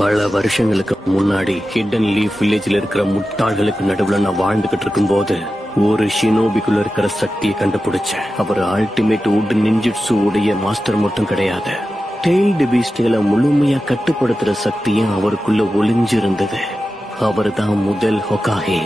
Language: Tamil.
பல வருஷங்களுக்கு முன்னாடி ஹிடன் லீஃப் வில்லேஜ்ல இருக்கிற முட்டாள்களுக்கு நடுவுல நான் வாழ்ந்துகிட்டு இருக்கும் போது ஒரு ஷினோபிக்குள்ள இருக்கிற சக்தியை கண்டுபிடிச்சேன். அவர் அல்டிமேட் வுட் நிஞ்சுட்சு உடைய மாஸ்டர் மட்டும் கிடையாது, டெய்ல்டு பீஸ்ட்களை முழுமையா கட்டுப்படுத்துற சக்தியும் அவருக்குள்ள ஒளிஞ்சிருந்தது. அவர் தான் முதல் ஹொகாகே.